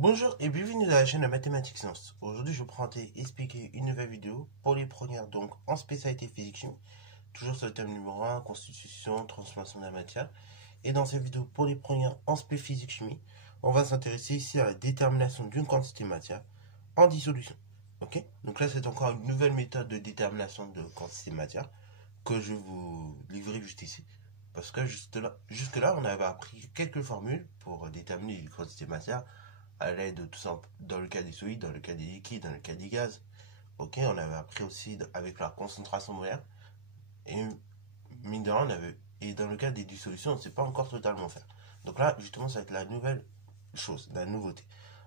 Bonjour et bienvenue dans la chaîne de Mathématiques Sciences. Aujourd'hui, je vais vous expliquer une nouvelle vidéo pour les premières donc en spécialité physique-chimie, toujours sur le thème numéro 1, constitution, transformation de la matière. Et dans cette vidéo pour les premières en spé physique-chimie, on va s'intéresser ici à la détermination d'une quantité de matière en dissolution. Ok? Donc là, c'est encore une nouvelle méthode de détermination de quantité de matière que je vais vous livrer juste ici. Parce que jusque-là, on avait appris quelques formules pour déterminer une quantité de matière à l'aide de tout ça, dans le cas des solides, dans le cas des liquides, dans le cas des gaz. Ok, on avait appris aussi avec la concentration molaire. Et mine de rien, et dans le cas des dissolutions, on ne sait pas encore totalement faire. Donc là, justement, ça va être la nouvelle chose, la nouveauté.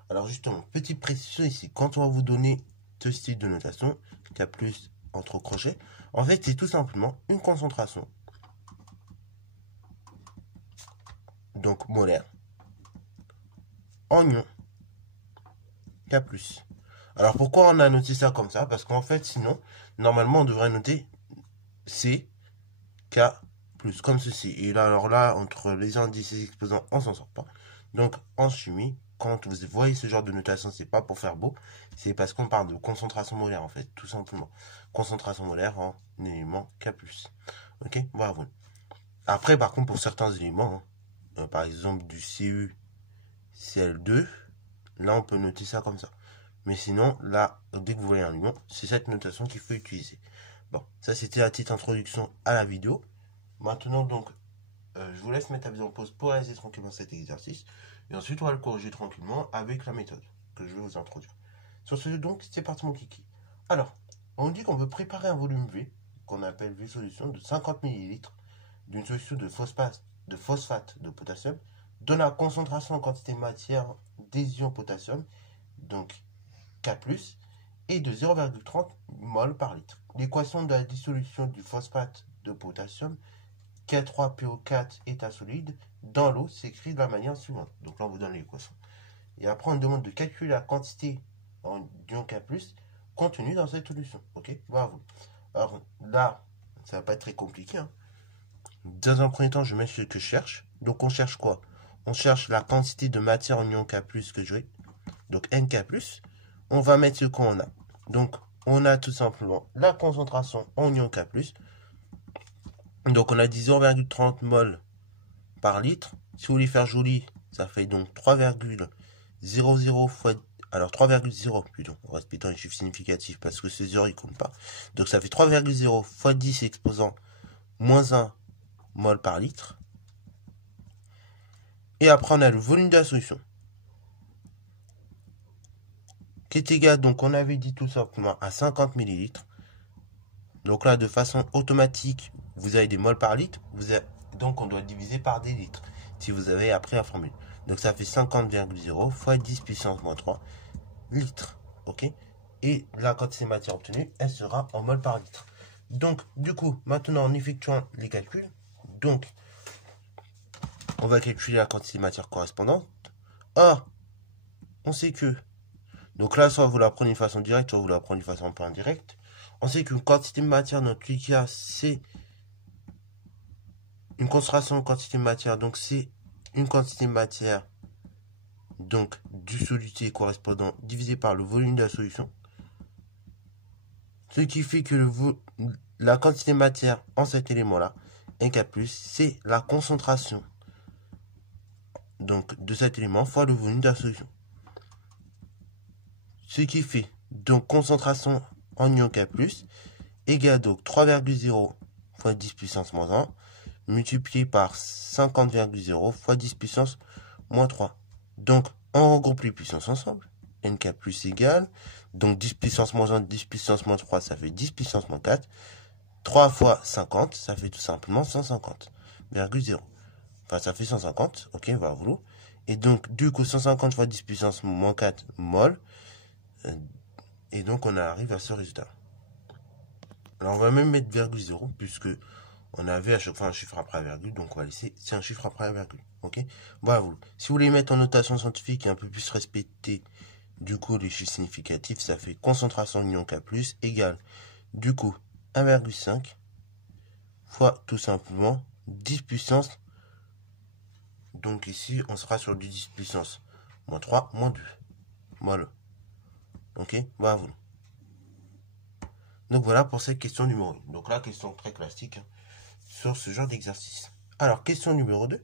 Alors justement, petite précision ici, quand on va vous donner ce style de notation, K plus entre crochets, en fait, c'est tout simplement une concentration, donc molaire, en ion K+. Alors pourquoi on a noté ça comme ça? Parce qu'en fait, sinon, normalement, on devrait noter C, K+, comme ceci. Et là, alors là, entre les indices et les exposants, on s'en sort pas. Donc, en chimie, quand vous voyez ce genre de notation, c'est pas pour faire beau, c'est parce qu'on parle de concentration molaire, en fait, tout simplement. Concentration molaire en élément K+. Ok? Voilà. Après, par contre, pour certains éléments, par exemple du Cu, Cl2, là, on peut noter ça comme ça. Mais sinon, là, dès que vous voyez un lion, c'est cette notation qu'il faut utiliser. Bon, ça c'était la petite introduction à la vidéo. Maintenant, donc, je vous laisse mettre la vidéo en pause pour réaliser tranquillement cet exercice. Et ensuite, on va le corriger tranquillement avec la méthode que je vais vous introduire. Sur ce, donc, c'est parti mon kiki. Alors, on dit qu'on veut préparer un volume V, qu'on appelle V solution, de 50 ml d'une solution de phosphate de potassium, dont la concentration en quantité de matière des ions potassium, donc K+, et de 0,30 mol par litre. L'équation de la dissolution du phosphate de potassium, K3PO4 état solide, dans l'eau s'écrit de la manière suivante. Donc là, on vous donne l'équation. Et après, on demande de calculer la quantité d'ion K+, contenue dans cette solution. Ok? Bravo. Alors là, ça va pas être très compliqué. Dans un premier temps, je mets ce que je cherche. Donc on cherche quoi? On cherche la quantité de matière en ion K+, que je vais. Donc NK+, on va mettre ce qu'on a. Donc, on a tout simplement la concentration en ion K+. Donc, on a dit 0,30 mol par litre. Si vous voulez faire joli, ça fait donc 3,00 fois... Alors, 3,0 plutôt, en respectant les chiffres significatifs, parce que ces heures, ils comptent pas. Donc, ça fait 3,0 fois 10 exposant moins 1 mol par litre. Et après, on a le volume de la solution, qui est égal, donc on avait dit tout simplement, à 50 ml. Donc là, de façon automatique, vous avez des moles par litre, donc on doit diviser par des litres, si vous avez appris la formule. Donc ça fait 50,0 fois 10 puissance moins 3 litres. Ok? Et la quantité de matière obtenue, elle sera en moles par litre. Donc, du coup, maintenant, en effectuant les calculs, donc, on va calculer la quantité de matière correspondante. Or, on sait que, donc là, soit vous la prenez de façon directe, soit vous la prenez de façon un peu indirecte. On sait qu'une quantité de matière dans tous les cas, c'est une concentration en quantité de matière. Donc, c'est une quantité de matière, donc du soluté correspondant divisé par le volume de la solution. Ce qui fait que la quantité de matière en cet élément-là, NK+, c'est la concentration donc de cet élément fois le volume de la solution. Ce qui fait donc concentration en ion K+, égale donc 3,0 fois 10 puissance moins 1, multiplié par 50,0 fois 10 puissance moins 3. Donc, on regroupe les puissances ensemble. NK+ égale, donc 10 puissance moins 1, 10 puissance moins 3, ça fait 10 puissance moins 4. 3 fois 50, ça fait tout simplement 150,0. Enfin, ça fait 150, ok, voilà, voilà. Et donc, du coup, 150 fois 10 puissance moins 4 mol. Et donc, on arrive à ce résultat. Alors, on va même mettre virgule 0, puisque on avait à chaque fois un chiffre après la virgule, donc on va laisser, c'est un chiffre après la virgule, ok? Bravo. Si vous voulez mettre en notation scientifique et un peu plus respecter, du coup, les chiffres significatifs, ça fait concentration ion K+, égale, du coup, 1,5 fois, tout simplement, 10 puissance. Donc ici, on sera sur du 10 puissance moins 3, moins 2. mol. Ok, voilà. Donc voilà pour cette question numéro 1. Donc là, question très classique hein, sur ce genre d'exercice. Alors, question numéro 2.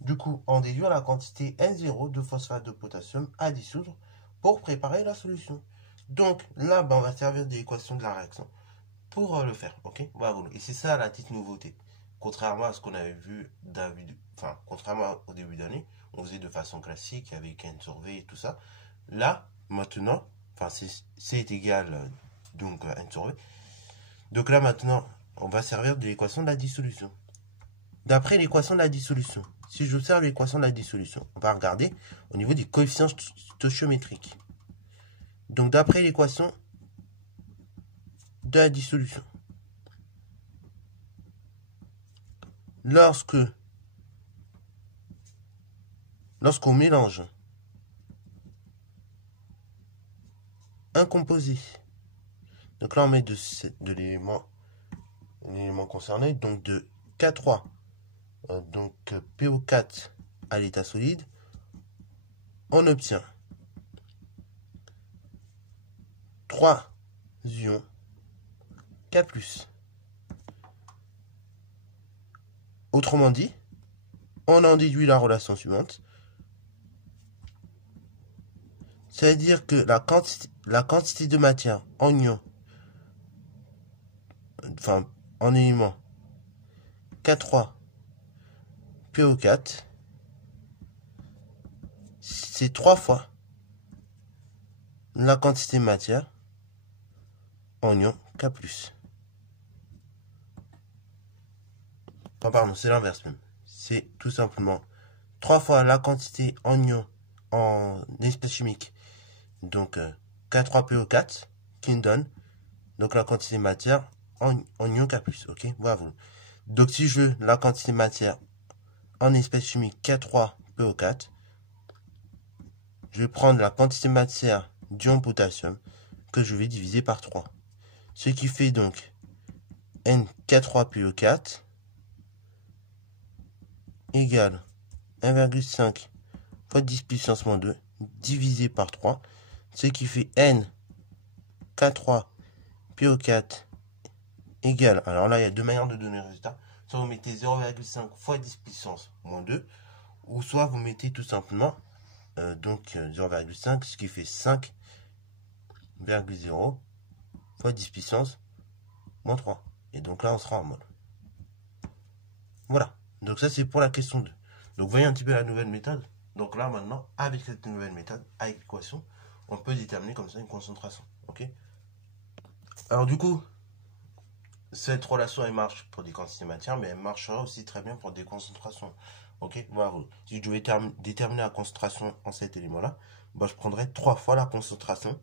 Du coup, on déduit la quantité N0 de phosphate de potassium à dissoudre pour préparer la solution. Donc là, ben, on va servir de l'équation de la réaction pour le faire. Ok, voilà. Et c'est ça la petite nouveauté. Contrairement à ce qu'on avait vu contrairement au début d'année, on faisait de façon classique avec N sur V et tout ça. Là, maintenant, c'est égal donc N sur V. Donc là, maintenant, on va servir de l'équation de la dissolution. D'après l'équation de la dissolution, si je observe l'équation de la dissolution, on va regarder au niveau des coefficients stoichiométriques. Donc d'après l'équation de la dissolution, lorsqu'on mélange un composé, donc là on met de l'élément concerné, donc de K3, donc PO4 à l'état solide, on obtient 3 ions K+. Autrement dit, on en déduit la relation suivante. C'est-à-dire que la quantité de matière en ion, en élément K3 PO4, c'est 3 fois la quantité de matière en ion K+. Pardon, c'est l'inverse même. C'est tout simplement 3 fois la quantité en ion en espèce chimique, donc K3PO4, qui nous donne donc la quantité de matière en ion K+. Ok, bravo. Donc si je veux la quantité de matière en espèce chimique K3PO4, je vais prendre la quantité de matière d'ion potassium que je vais diviser par 3. Ce qui fait donc N K3PO4 égale 1,5 fois 10 puissance moins 2 divisé par 3. Ce qui fait N K3PO4 égale, alors là il y a deux manières de donner le résultat. Soit vous mettez 0,5 fois 10 puissance moins 2, ou soit vous mettez tout simplement donc 0,5, ce qui fait 5,0 fois 10 puissance moins 3. Et donc là on sera en mol. Voilà, donc ça c'est pour la question 2. Donc voyez un petit peu la nouvelle méthode. Donc là maintenant, avec cette nouvelle méthode, avec l'équation, on peut déterminer comme ça une concentration. Ok. Alors du coup, cette relation elle marche pour des quantités de matière, mais elle marchera aussi très bien pour des concentrations. Ok, voilà. Si je devais déterminer la concentration en cet élément-là, bah, je prendrais 3 fois la concentration.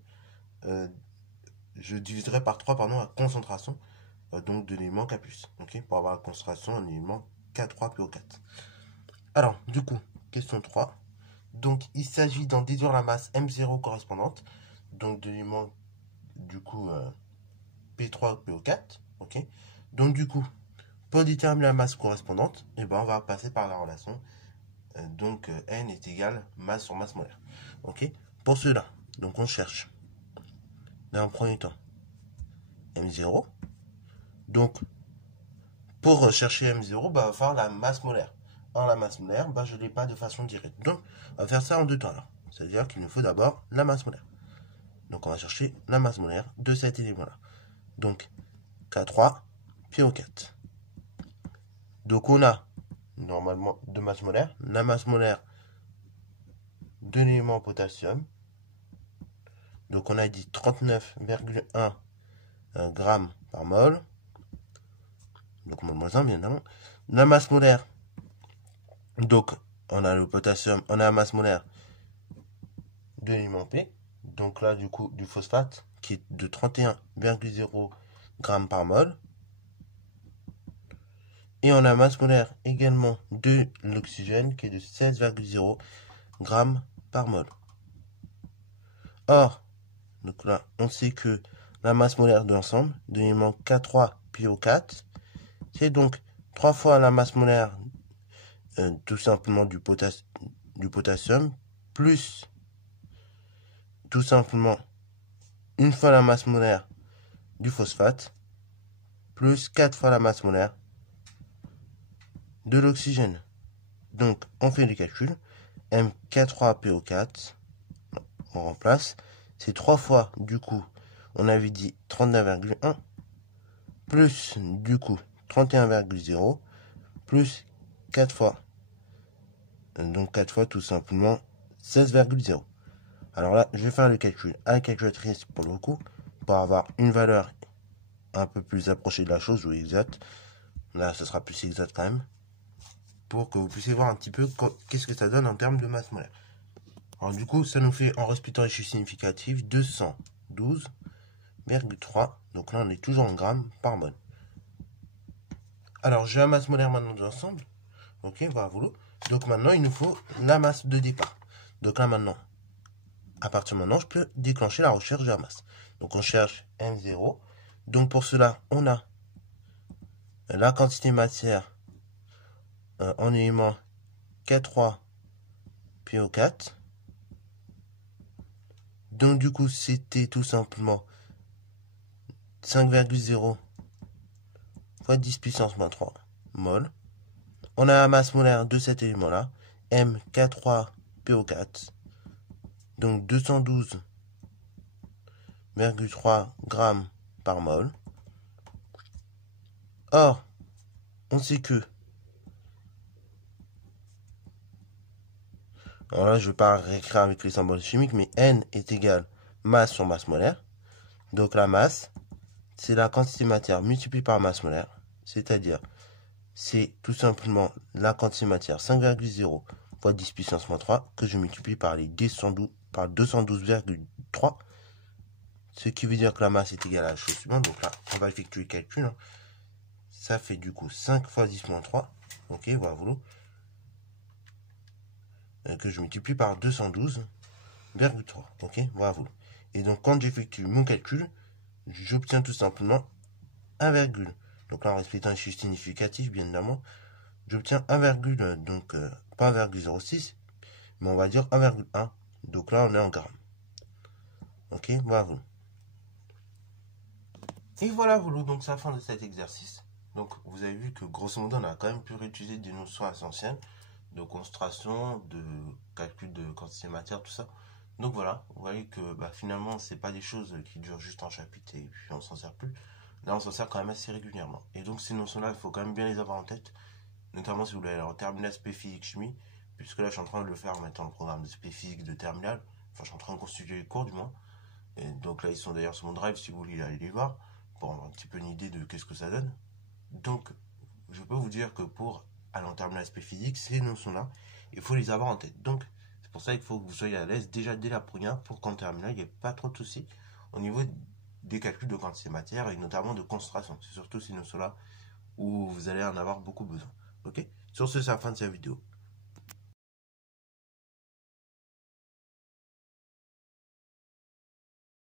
Je diviserais par 3 pardon, la concentration donc de l'élément K+. Ok, pour avoir la concentration en élément K3PO4. Alors, du coup, question 3. Donc, il s'agit d'en déduire la masse M0 correspondante, donc de l'élément, du coup, P3PO4, ok. Donc, du coup, pour déterminer la masse correspondante, eh ben, on va passer par la relation, donc, N est égal masse sur masse molaire, ok. Pour cela, donc, on cherche, dans un premier temps, M0. Donc, pour chercher M0, bah, on va faire la masse molaire. Or, la masse molaire, bah, je ne l'ai pas de façon directe. Donc, on va faire ça en deux temps. C'est-à-dire qu'il nous faut d'abord la masse molaire. Donc, on va chercher la masse molaire de cet élément-là. Donc, K3, PO4. Donc, on a, normalement, deux masses molaires. La masse molaire de l'élément potassium. Donc, on a dit 39,1 grammes par mol. Donc, moins 1, bien évidemment. La masse molaire. Donc, on a le potassium, on a la masse molaire de l'élément P. Donc là, du coup, du phosphate, qui est de 31,0 grammes par mol. Et on a la masse molaire également de l'oxygène, qui est de 16,0 grammes par mol. Or, donc là, on sait que la masse molaire de l'ensemble, de l'élément K3PO4, c'est donc 3 fois la masse molaire tout simplement du potassium, plus tout simplement une fois la masse molaire du phosphate plus 4 fois la masse molaire de l'oxygène. Donc, on fait les calculs. M4,3PO4, on remplace. C'est 3 fois, du coup, on avait dit 39,1, plus, du coup, 31,0, plus 4 fois. Donc, 4 fois, tout simplement, 16,0. Alors là, je vais faire le calcul à la calculatrice pour le coup, pour avoir une valeur un peu plus approchée de la chose, ou exacte. Là, ce sera plus exact quand même. Pour que vous puissiez voir un petit peu qu'est-ce que ça donne en termes de masse molaire. Alors du coup, ça nous fait, en respectant les chiffres significatifs, 212,3. Donc là, on est toujours en grammes par mol. Alors, j'ai la masse molaire maintenant de l'ensemble. Ok, voilà. Donc maintenant, il nous faut la masse de départ. Donc là, maintenant, à partir de maintenant, je peux déclencher la recherche de la masse. Donc on cherche M0. Donc pour cela, on a la quantité matière en élément K3PO4. Donc du coup, c'était tout simplement 5,0 fois 10 puissance moins 3 mol. On a la masse molaire de cet élément-là, M K3PO4. Donc 212,3 grammes par mol. Or, on sait que... Alors là, je ne vais pas réécrire avec les symboles chimiques, mais N est égal masse sur masse molaire. Donc la masse, c'est la quantité matière multipliée par masse molaire. C'est-à-dire, c'est tout simplement la quantité matière 5,0 fois 10 puissance moins 3 que je multiplie par les 212,3. Ce qui veut dire que la masse est égale à la chose suivante. Donc là, on va effectuer le calcul. Hein. Ça fait du coup 5 fois 10 moins 3. Ok, voilà, que je multiplie par 212,3. Ok, bravo. Et donc, quand j'effectue mon calcul, j'obtiens tout simplement 1, donc là, en respectant les chiffres significatifs, bien évidemment, j'obtiens 1, donc pas 1,06, mais on va dire 1,1. Donc là, on est en grammes. Ok, bravo. Et voilà, donc c'est la fin de cet exercice. Donc, vous avez vu que grosso modo, on a quand même pu réutiliser des notions essentielles de concentration, de calcul de quantité matière, tout ça. Donc voilà, vous voyez que finalement, c'est pas des choses qui durent juste un chapitre et puis on s'en sert plus. Là, on s'en sert quand même assez régulièrement. Et donc, ces notions-là, il faut quand même bien les avoir en tête, notamment si vous voulez aller en terminale spé physique chimie, puisque là, je suis en train de le faire en mettant le programme de spé physique de terminale. Enfin, je suis en train de constituer les cours, du moins. Et donc là, ils sont d'ailleurs sur mon drive, si vous voulez aller les voir, pour avoir un petit peu une idée de qu'est-ce que ça donne. Donc, je peux vous dire que pour aller en terminale spé physique, ces notions-là, il faut les avoir en tête. Donc, c'est pour ça qu'il faut que vous soyez à l'aise déjà dès la première pour qu'en terminale, il n'y ait pas trop de soucis au niveau des calculs de quantité matière et notamment de concentration. C'est surtout ces notions-là où vous allez en avoir beaucoup besoin. Ok ? Sur ce, c'est la fin de cette vidéo.